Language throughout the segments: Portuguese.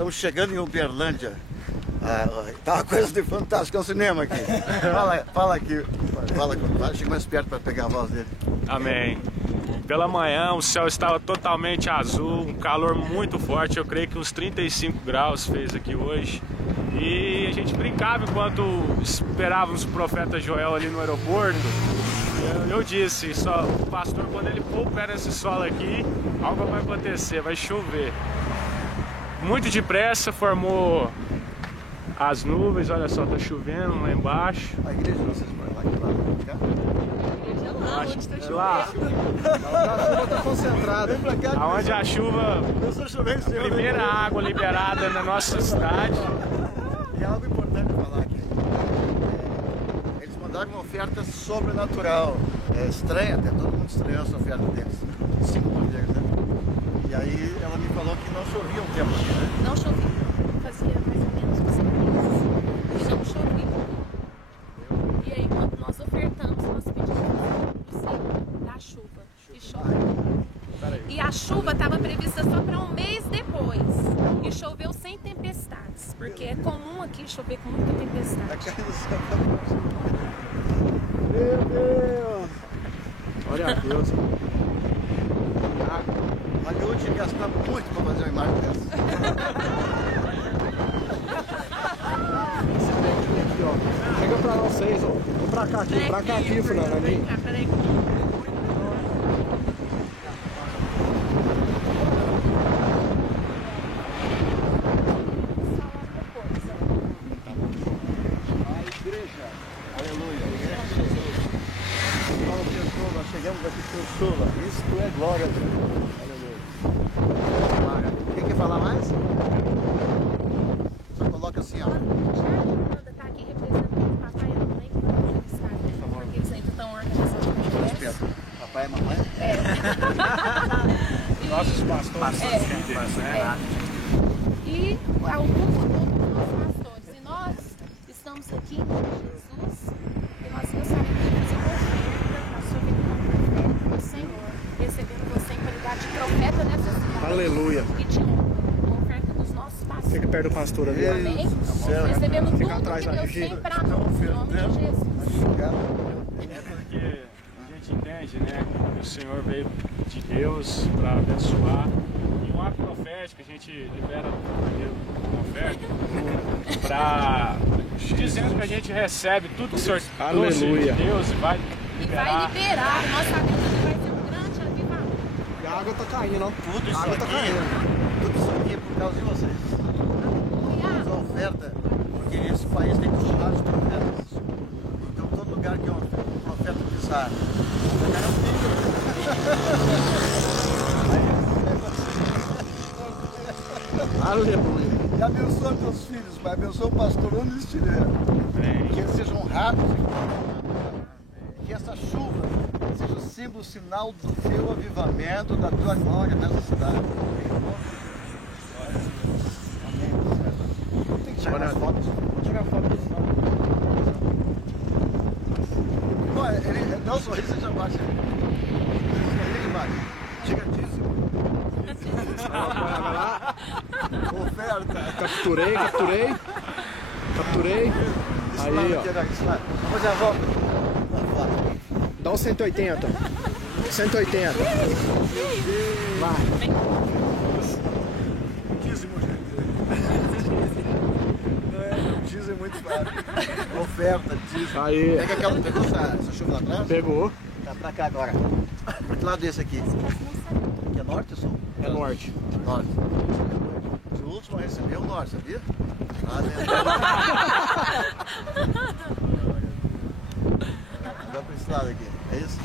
estamos chegando em Uberlândia. Tá uma coisa de fantástico, é um cinema aqui. Fala aqui, chega mais perto para pegar a voz dele. Amém. Pela manhã o céu estava totalmente azul, um calor muito forte, eu creio que uns 35 graus fez aqui hoje. E a gente brincava enquanto esperávamos o profeta Joel ali no aeroporto. Eu disse, só, o pastor, quando ele pôr o pé nesse solo aqui, algo vai acontecer, vai chover. Muito depressa formou as nuvens, olha só, tá chovendo lá embaixo. A igreja de vocês por lá, cá? Lá, onde tá chovendo. Lá. A chuva tá concentrada. Aonde a chuva, a primeira água liberada na nossa cidade. E algo importante falar aqui. Eles mandaram uma oferta sobrenatural. É estranha, até todo mundo estranhou essa oferta deles. 5 bandeiras, né? E aí ela me falou que não chovia um tempo aqui, né? Não chovia. Fazia mais ou menos 5 meses. E não chovia. E aí quando nós ofertamos, nós pedimos da chuva. E choveu. E a chuva estava prevista só para um mês depois. E choveu sem tempestades. Porque é comum aqui chover com muita tempestade. Meu Deus! Olha a Deus. Hollywood ia gastar muito para fazer uma imagem dessa. Aqui, ó. Chega pra vocês, ó. Vou pra cá aqui, Fernando. Peraí. Nós chegamos aqui com chuva. Isto é glória a Deus. Aleluia. Quem quer falar mais? Só coloca assim, ó. Tá aqui representando o papai e a mamãe que vão entrevistar, por favor. Porque eles ainda estão organizando. Papai e mamãe? Nossos pastores líderes, né? E alguns dos nossos pastores. E nós estamos aqui em nome de Jesus. E nós gostaríamos de fazer uma oferta para sua vida do Senhor. Recebendo você em qualidade de profeta nessa cidade. Aleluia. E de uma oferta dos nossos pastores. Fica perto do pastor ali. Amém? Recebendo tudo atrás que da Deus Gigi. tem para nós. Em nome de Jesus. É porque a gente entende, né, que o Senhor veio de Deus para abençoar. E um ato profético, a gente libera uma oferta para dizendo que a gente recebe tudo que o Senhor trouxe de Deus e vai liberar. Nós sabemos que vai ser um grande avivamento. E a água tá caindo, ó. Tudo isso A água tá aqui, caindo. tudo isso aqui é por causa de vocês. Mas a oferta, porque esse país tem vários profetas. Então todo lugar que um profeta pisar, Aleluia. e abençoa teus filhos, Pai, abençoa o pastor onde eles estiverem. Que eles sejam honrados. Que essa chuva seja o símbolo, sinal do teu avivamento, da tua glória nessa cidade. Amém. Tem que tirar as fotos. Vou tirar foto disso, não. Bom, ele dá um sorriso e já baixa. Sorriso e baixa. Chega dízimo. Vai lá. Oferta. Capturei. Aí, ó. Vamos fazer a volta. Dá um 180. 180. Vai. Dízimo, gente. Dízimo é muito fácil. Oferta, dízimo. Aí. Pegou essa chuva lá atrás? Pegou. Tá pra cá agora. Pra que lado desse aqui? Aqui é norte ou sul? É norte. Norte. O último a receber é o norte, sabia? Vai pra esse lado aqui, é isso?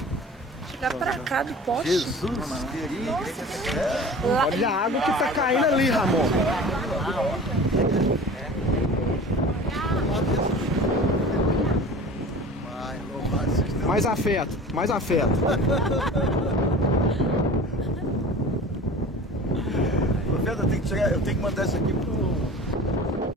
Chegar pra cá do poste. Jesus querido. Olha a água que tá caindo ali, Ramon. Vai, louvado seja Deus. Mais afeto, mais afeto. Profeta, eu tenho que mandar isso aqui pro